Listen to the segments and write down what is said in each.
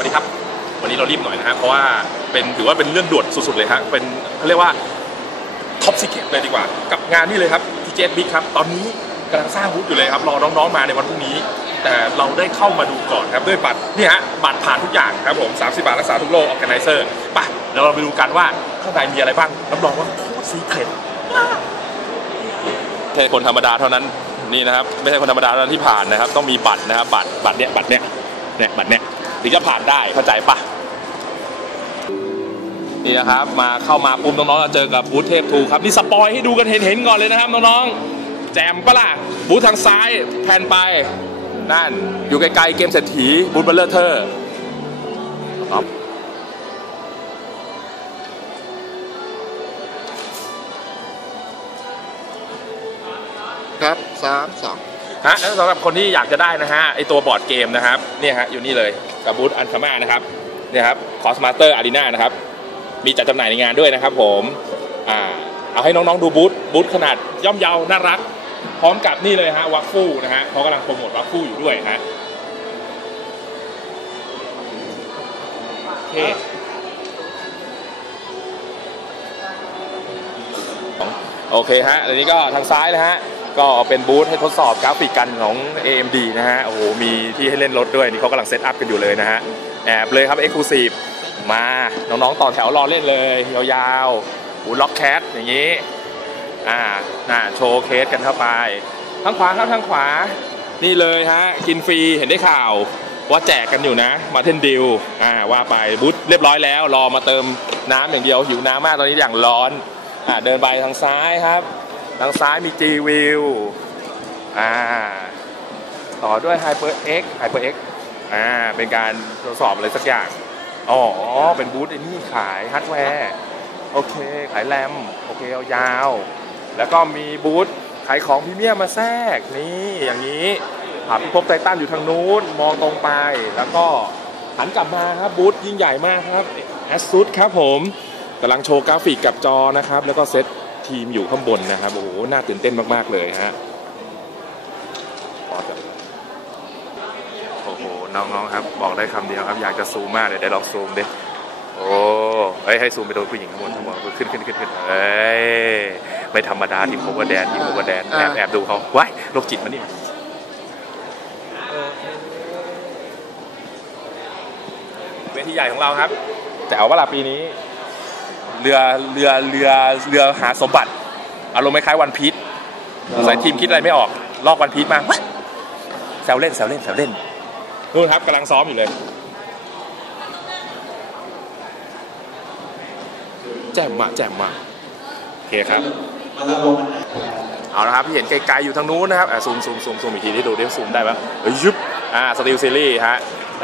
วัสดีครับ วันนี้เรารีบหน่อยนะฮะเพราะว่าเป็นถือว่าเป็นเรื่องด่วนสุดๆเลยครับเป็นเขาเรียกว่าท็อปซิเกตเลยดีกว่า กับงานนี้เลยครับทีเจบิ๊กครับ ตอนนี้กำลังสร้างบูธอยู่เลยครับรอน้องๆมาในวันพรุ่งนี้ แต่เราได้เข้ามาดูก่อนครับด้วยบัตรนี่ฮะบัตรผ่านทุกอย่างครับผม 30 บาทรักษาทุกโรคออแกไนเซอร์ไปเดี๋ยวเราไปดูกันว่าข้างในมีอะไรบ้างรับรองว่าโคตรซีเครตแค่คนธรรมดาเท่านั้นนี่นะครับ ไม่ใช่คนธรรมดาเท่านั้นที่ผ่านนะครับ ต้องมีบัตรนะครับ บัตรบัตรเนี้ยบัตรเนี้ยเนี่ยบัตรเนี้ย ถึงจะผ่านได้เข้าใจปะนี่นะครับ มาเข้ามาปุ๊บน้องๆจะเจอกับบูธเทพทูครับนี่สปอยให้ดูกันเห็นๆก่อนเลยนะครับน้องๆแจมปะล่ะบูธทางซ้ายแผ่นไปนั่นอยู่ไกลๆเกมเศรษฐีบูธเบลเลอร์เทอร์ครับครับสามสอง ฮะแล้วสำหรับคนที่อยากจะได้นะฮะไอตัวบอร์ดเกมนะครับเนี่ยฮะอยู่นี่เลยกับบูธอันคาม่านะครับเนี่ยครับคอสมาสเตอร์อารีนานะครับมีจัดจำหน่ายในงานด้วยนะครับผมอ่าเอาให้น้องๆดูบูธบูธขนาดย่อมเยาน่ารัก พร้อมกับนี่เลยฮะวัฟฟูนะฮะเขากำลังโปรโมทวัฟฟูอยู่ด้วยฮะโอเคโอเคฮะอันนี้ก็ทางซ้ายนะฮะ ก็เป็นบูธให้ทดสอบกราฟิกกันของ AMD นะฮะ โอ้โห มีที่ให้เล่นรถด้วย นี่เขากำลังเซตอัพกันอยู่เลยนะฮะ แอบเลยครับ Exclusive มา น้องๆ ต่อแถวรอเล่นเลย ยาวๆหูล็อกแคทอย่างนี้ อ่าน่าโชว์เคสกันเข้าไป ทางขวาครับทางขวา นี่เลยฮะ กินฟรีเห็นได้ข่าว ว่าแจกกันอยู่นะมาเทนดิวอ่าว่าไปบูธเรียบร้อยแล้ว รอมาเติมน้ำอย่างเดียวหิวน้ำมากตอนนี้อย่างร้อนอ่าเดินไปทางซ้ายครับ ทางซ้ายมี G View อ่าต่อด้วย HyperX HyperX อ่าเป็นการทดสอบอะไรสักอย่าง อ๋อ เป็นบูธไอ้นี่ขายฮาร์ดแวร์ โอเค ขายแรม โอเคเอายาว แล้วก็มีบูธขายของพรีเมียมมาแทรกนี่อย่างนี้ผ่าพิภพไททันอยู่ทางนู้น มองตรงไป แล้วก็หันกลับมาครับบูธยิ่งใหญ่มากครับ ASUS ครับผมกำลังโชว์กราฟิกกับจอนะครับ แล้วก็เซต ทีมอยู่ข้างบนนะครับ โอ้โห น่าตื่นเต้นมาก ๆ เลยฮะโอ้โห น้อง ๆ ครับ บอกได้คำเดียวครับ อยากจะซูมมากเลยได้ลองซูมดิ โอ้เฮ้ยให้ซูมไปโดนผู้หญิงข้างบนข้างบนขึ้นขึ้นขึ้นขึ้นเฮ้ย ไม่ธรรมดาทีมโคเวอร์แดนทีมโคเวอร์แดนแอบแอบดูเขาว้ายโรคจิตมันนี่เวทีใหญ่ของเราครับแต่เอาว่าลาปีนี้ เรือเรือเรือเรือหาสมบัติอารมณ์คล้ายวันพีชสายทีมคิดอะไรไม่ออก ลอกวันพีชมาแซวเล่นแซวเล่นแซวเล่นนู่นครับกำลังซ้อมอยู่เลยแจ่มมากแจ่มมากโอเคครับเอาละครับที่เห็นไกลๆอยู่ทางนู้นนะครับอะซูมซูมซูมซูมอีกทีที่ดูได้ซูมได้ไหมยยุบอ่าสติลซีรีส์ฮะ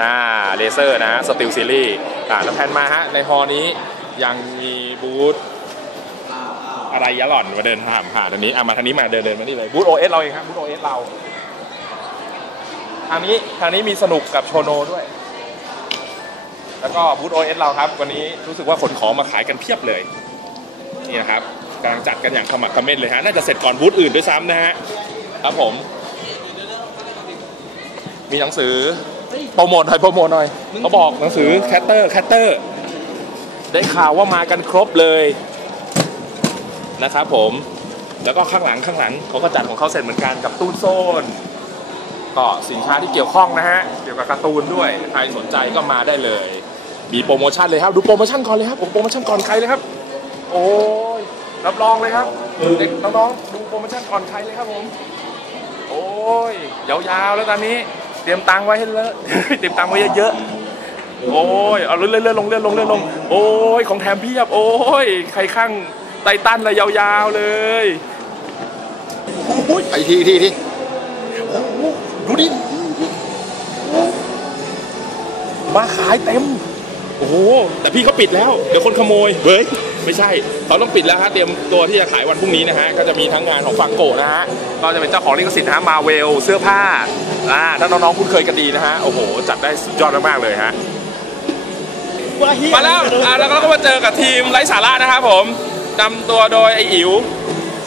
อ่าเลเซอร์นะสติลซีรีส์อ่าแล้วแพนมาฮะในฮอนี้ ยังมีบูธอะไรยะหล่อนมาเดินผ่านผ่านทางนี้อะมาทางนี้มาเดินเดินมานี่เลยบูธโอเอสเราเองครับบูธโอเอสเราทางนี้ทางนี้มีสนุกกับโชโนด้วย แล้วก็บูธโอเอสเราครับ วันนี้รู้สึกว่าขนของมาขายกันเพียบเลยนี่นะครับกำลังจัดกันอย่างขมักขม้นเลยฮะน่าจะเสร็จก่อนบูธอื่นด้วยซ้ำนะฮะครับผม มีหนังสือโปรโมทหน่อยโปรโมทหน่อยเขาบอกหนังสือแคตเตอร์แคตเตอร์ ได้ข่าวว่ามากันครบเลยนะครับผม แล้วก็ข้างหลังข้างหลังเขาก็จัดของเขาเสร็จเหมือนกันกับตู้โซน ก็สินค้าที่เกี่ยวข้องนะฮะ เกี่ยวกับการ์ตูนด้วย ใครสนใจก็มาได้เลย มีโปรโมชั่นเลยครับ ดูโปรโมชั่นก่อนเลยครับผมโปรโมชั่นก่อนใครเลยครับ โอ้ย รับรองเลยครับเด็กน้องๆดูโปรโมชั่นก่อนใครเลยครับผม โอ้ย ยาวๆแล้วตอนนี้ เตรียมตังไว้ให้เลอะเตรียมตังไว้เยอะๆ โอ้ยเอาเลื่อนๆลงเลื่อนลงเลื่อนลง โอ้ยของแถมเพียบ โอ้ยใครข้างไตตันเลยยาวๆเลยไปทีทีทีดูดิมาขายเต็ม โอ้โห แต่พี่เขาปิดแล้ว เดี๋ยวคนขโมย เฮ้ย ไม่ใช่ เขาต้องปิดแล้วฮะ เตรียมตัวที่จะขายวันพรุ่งนี้นะฮะ ก็จะมีทั้งงานของฟังโกะนะฮะ ก็จะเป็นเจ้าของลิขสิทธิ์นะฮะ มาเวล เสื้อผ้า อ่า ถ้าน้องๆคุ้นเคยกันดีนะฮะ โอ้โห จัดได้สุดยอดมากๆเลยฮะ มาแล้วอ่าแล้วก็มาเจอกับทีมไร้สาระนะครับผมนำตัวโดยไออิ๋ว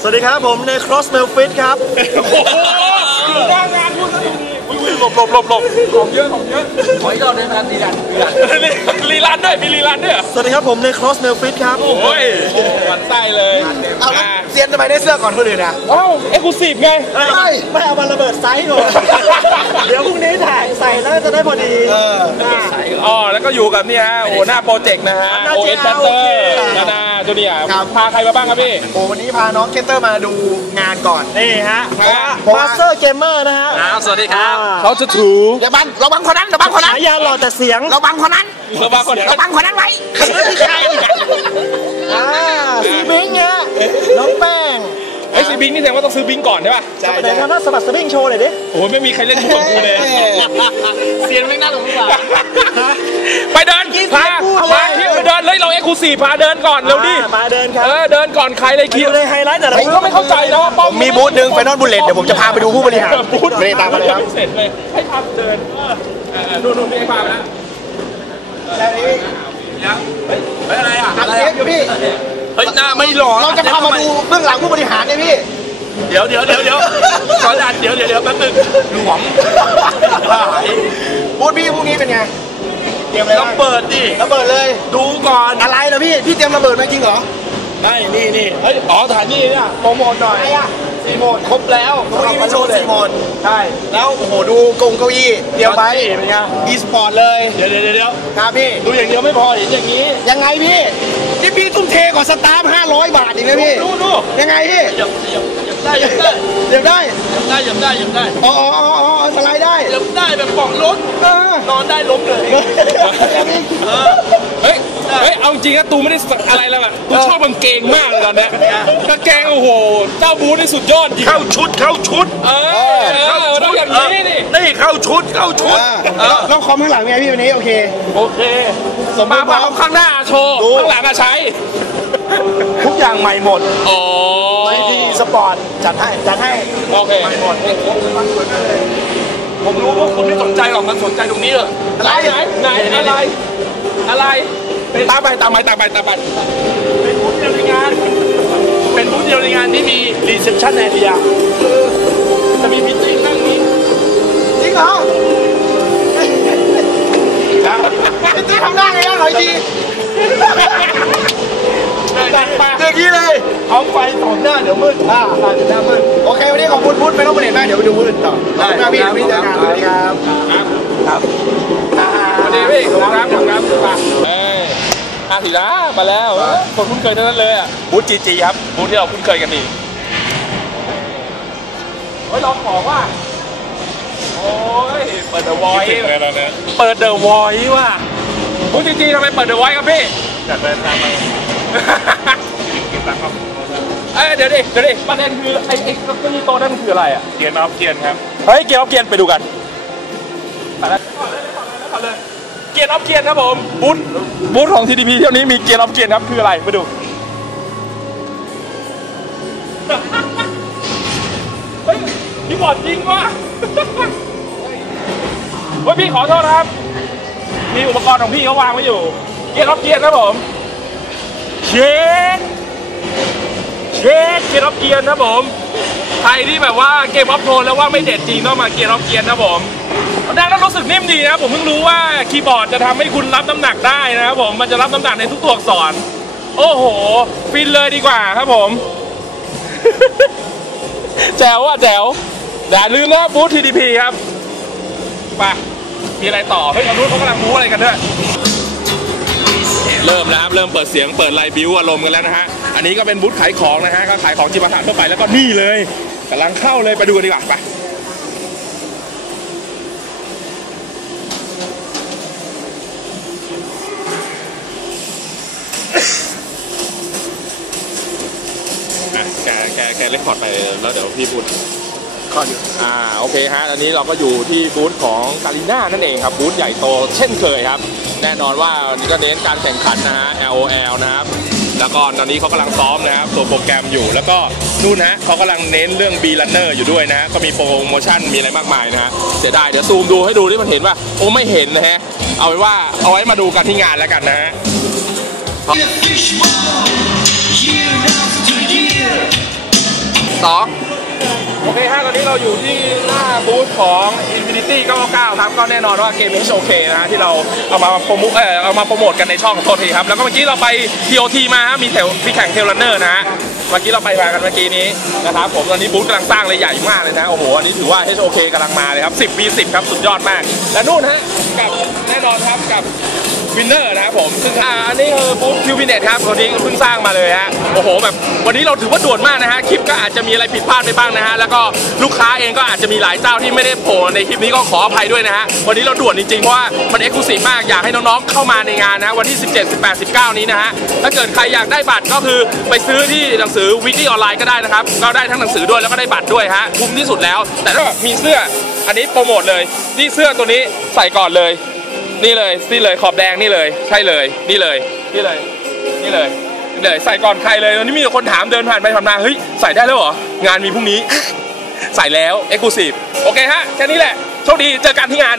สวัสดีครับผมใน Cross m e l f i t ครับโอ้โหอยู่หน้างานพูดซะดีๆหลบหลบหลบหลบของเยอะของเยอะขออีกรอบได้ไหมครับดีดันดีดัน รีรันด้วยมีรีรันด้วยเหรอส วัสดีครับผมในครอสเนลฟิตครับ โอ้ยหมันไส้เลยเอาอ่าเซียนทำไมได้เสื้อก่อนคนอื่นอะเอ้าเอ็กซ์คลูซีฟไงไม่ไม่เอามาระเบิดไซส์ก่อนเดี๋ยวพรุ่งนี้ถ่ายใส่แล้วจะได้พอดีเอออ่าอ๋อแล้วก็อยู่กับนี่ฮะโอ้หน้าโปรเจกต์นะฮะหน้าโอเอสเจ้าแเตอโอเคร์นานาจูเนียร์พาใครมาบ้างครับพี่โอ้วันนี้พาน้องเคเตอร์มาดูงานก่อนนี่ฮะฮะมาสเตอร์เกมเมอร์นะฮะครับสวัสดีครับเขาจะถูเดี๋ยวบังเราบังคนนั้นเราบังคนนั้นฉายาหล่อแต่เสียงเราบังคนนั้น เพื่อบ้างคนเดียวเราบังคนนั้นไว้อ่าซีบิงฮะน้องแป้งไอ้ยซีบิงนี่แสดงว่าต้องซื้อบิงก่อนใช่ป่ะใช่ไหนใช่ทำหน้าสะบัดสะบิ้งโชว์หน่อยดิโอ้ยไม่มีใครเล่นมุกกับกูเลยเสียงไม่น่าสงสารไปเดินพาพาเที่ยวไปเดินเลยเราเอ็กซ์คลูซีฟพาเดินก่อนเร็วดิอ่ามาเดินครับเออเดินก่อนใครเลยไปคิวดูในไฮไลท์แต่ละผมก็ไม่เข้าใจนะว่าป้อมมีบูธหนึ่งไฟนอลบุลเลตเดี๋ยวผมจะพาไปดูผู้บริหารบูธไม่ได้ตามมาเลยครับเสร็จเลยให้พาเดินเออเออดูดูพี่พาไปแล้ว แล้วนี่เฮ้ยอะไรอะอัดเทปอยู่พี่ เฮ้ยหน้าไม่หล่อเราจะพามาดูเบื้องหลังผู้บริหารเนี่ยพี่ เดี๋ยวเดี๋ยวเดี๋ยวเดี๋ยวขอจัดเดี๋ยวเดี๋ยวเดี๋ยวแป๊บนึงหลวมบูธพี่พรุ่งนี้เป็นไง เตรียมอะไรต้องบ้างเปิดดิระเบิดเลย ดูก่อนอะไรเหรอพี่ พี่เตรียมระเบิดมาจริงเหรอไม่นี่นี่เฮ้ยอ๋อถ่ายนี่เนี่ยโปรโมทหน่อย อะไรอะสี่โมงครบแล้วพรุ่งนี้มีโชว์สี่โมงใช่แล้วโอ้โหดูกงเก้าอี้เตรียมไว้เป็นไงอีสปอร์ตเลยเดี๋ยวเดี๋ยวเดี๋ยวครับพี่ดูอย่างเดียวไม่พอเห็นอย่างนี้ ยังไงพี่นี่พี่ทุ่มเทกว่าสตาร์ฟ500บาทอีกนะพี่ดูดูยังไงพี่หยับหยับหยับได้หยับได้เดี๋ยวได้ได้หยับได้หยับได้อ๋ออ๋ออ๋ออ๋อสไลด์ได้หยับได้แบบเบาะรถเออนอนได้ล้มเลยเฮ้ย เฮ้ยเอาจริงนะตูไม่ได้สักอะไรแล้วอะตูชอบกางเกงมากเลยตอนเนี้ยกางเกงโอ้โหเจ้าบูธนี่สุดยอดจริงเข้าชุดเข้าชุด เออเออต้องอย่างนี้นี่นี่เข้าชุดเข้าชุดเออแล้วคอมข้างหลังเป็นไงพี่วันนี้โอเคโอเคสมบูมารณ์พร้มาอมข้างหน้าโชว์ดูข้างหลังอะใช้ ทุกอย่างใหม่หมดอ๋อไม่ดีสปอร์ตจัดให้จัดให้โอเคผมรู้ว่าคุณไม่สนใจหรอกมันสนใจตรงนี้เหรออะไรไหนไหนอะไรอะไร ตามไปตามไปตามไปตามไปเป็นบูธเดียวในงาน เป็นบูธเดียวในงานที่มีรีเซพชันแอเรียจะมีมิตติ้งนั่งนี้จริงเหรอนะพี่ตี้ทำหน้าไงนะหน่อยดีจัดไปอย่างนี้เลยเอาไฟสองหน้าเดี๋ยวมืดอ่าอ่าเดี๋ยวหน้ามืดโอเควันนี้ขอบคุณพุทธไม่ต้องไปไหนมากเดี๋ยวไปดูพุทธต่อขอบคุณมากพี่พี่เจอกันสวัสดีครับสวัสดีพี่ขอบคุณครับขอบคุณครับมาเอ้ยอาสีดามาแล้วคนคุ้นเคยทั้งนั้นเลยอะบูธจีจีครับบูธที่เราคุ้นเคยกันนี่เฮ้ยลองของว่าโอ้ยเปิดเดอะวอยเปิดเดอะวอยว่ะบูธจีจีทำไมเปิดเดอะวอยครับพี่จัดไปตามมาเอ้ยเดี๋ยวดิเดี๋ยวดิประเด็นคือไอ้ไอ้เก้าอี้โต๊ะนั่นคืออะไรอะเกียร์นอฟเกียร์ครับเฮ้ยเกียร์ออฟเกียร์ไปดูกันไปแล้วก่อนเลยก่อนเลยก่อนเลย เกียร์ออฟเกียร์ครับผมบูธบูธของ TDP เที่ยวนี้มีเกียร์ออฟเกียร์ครับคืออะไรไปดูเฮ้ยพี่บอดจริงวะเฮ้ยพี่ขอโทษนะครับ มีอุปกรณ์ของพี่เขาวางไว้อยู่ เกียร์ออฟเกียร์ครับผมเช็คเช็คเกียร์ออฟเกียร์ครับผม ใครที่แบบว่าเกมออฟโทนแล้วว่าไม่เด็ดจริงต้องมาเกียร์ออฟเกียร์นะผมดังนั้นรู้สึกนิ่มดีนะผมเพิ่งรู้ว่าคีย์บอร์ดจะทำให้คุณรับน้ำหนักได้นะครับผมมันจะรับน้ำหนักในทุกตัวอักษร โอ้โห ฟินเลยดีกว่าครับผมแจ๋วอะแจ๋วอย่าลืมนะบูธ TDP ครับไปมีอะไรต่อเฮ้ยเอารู้เขากำลังบูอะไรกันด้วยเริ่มแล้วครับเริ่มเปิดเสียงเปิดไลน์บิวอารมณ์กันแล้วนะฮะอันนี้ก็เป็นบูธขายของนะฮะก็ขายของจิปาถะทั่วไปแล้วก็นี่เลย กำลังเข้าเลยไปดูกันดีกว่าไปอะแกแกแกเล็กคอร์ดไปแล้วเดี๋ยวพี่พูดขออยู่อ่าโอเคฮะอันนี้เราก็อยู่ที่บูธของกาลิน่านั่นเองครับบูธใหญ่โตเช่นเคยครับ แน่นอนว่าวันนี้ก็เน้นการแข่งขันนะฮะ LOL นะครับ แล้วก็ตอนนี้เขากำลังซ้อมนะครับตัวโปรแกรมอยู่ แล้วก็นู่นนะเขากำลังเน้นเรื่อง B Runner อยู่ด้วยนะ ก็มีโปรโมชั่นมีอะไรมากมายนะฮะเสียดายเดี๋ยวซูมดูให้ดูที่มันเห็นป่ะโอ้ไม่เห็นนะฮะเอาไว้ว่าเอาไว้มาดูกันที่งานแล้วกันนะฮะ สองโอเคฮะตอนนี้เราอยู่ที่หน้าบูธของ Infinity 99 ครับก็แน่นอนว่าเกม HOK นะฮะที่เราเอามาโปรโมทเออเอามาโปรโมทกันในช่องโทษทีครับ แล้วก็เมื่อกี้เราไป TOT มาฮะมีแถวมีแข่งเทลนเนอร์นะฮะเมื่อกี้เราไปมากันเมื่อกี้นี้นะครับผมตอนนี้บูธกำลังสร้างเลยใหญ่มากเลยนะโอ้โหอันนี้ถือว่า HOK กำลังมาเลยครับ 10 v 10 ครับสุดยอดมาก และนู่นฮะกับแน่นอนครับกับ วินเนอร์นะครับผมซึ่งอ่าอันนี้คือบูธคิวบิเนตครับตัวนี้เพิ่งสร้างมาเลยฮะโอ้โหแบบวันนี้เราถือว่าด่วนมากนะฮะคลิปก็อาจจะมีอะไรผิดพลาดไปบ้างนะฮะแล้วก็ลูกค้าเองก็อาจจะมีหลายเจ้าที่ไม่ได้โผล่ในคลิปนี้ก็ขออภัยด้วยนะฮะวันนี้เราด่วนจริงๆเพราะว่ามันเอ็กซ์คลูซีฟมากอยากให้น้องๆเข้ามาในงานนะวันที่ 17 18 19 นี้นะฮะถ้าเกิดใครอยากได้บัตรก็คือไปซื้อที่หนังสือวิกี้ออนไลน์ก็ได้นะครับก็ได้ทั้งหนังสือด้วยแล้วก็ได้บัตรด้วยฮะคุ้มที่สุดแล้ว แต่ถ้ามีเสื้ออันนี้โปรโมทเลยนี่เสื้อตัวนี้ใส่ก่อนเลย นี่เลยนี่เลยขอบแดงนี่เลย ใช่เลย นี่เลย นี่เลย นี่เลยนี่เลย ใส่ก่อนใครเลยตอนนี้มีแต่คนถามเดินผ่านไปผ่านมาเฮ้ยใส่ได้แล้วเหรองานมีพรุ่งนี้ ใส่แล้วเอ็กซ์คลูซีฟโอเคฮะแค่นี้แหละโชคดีเจอกันที่งาน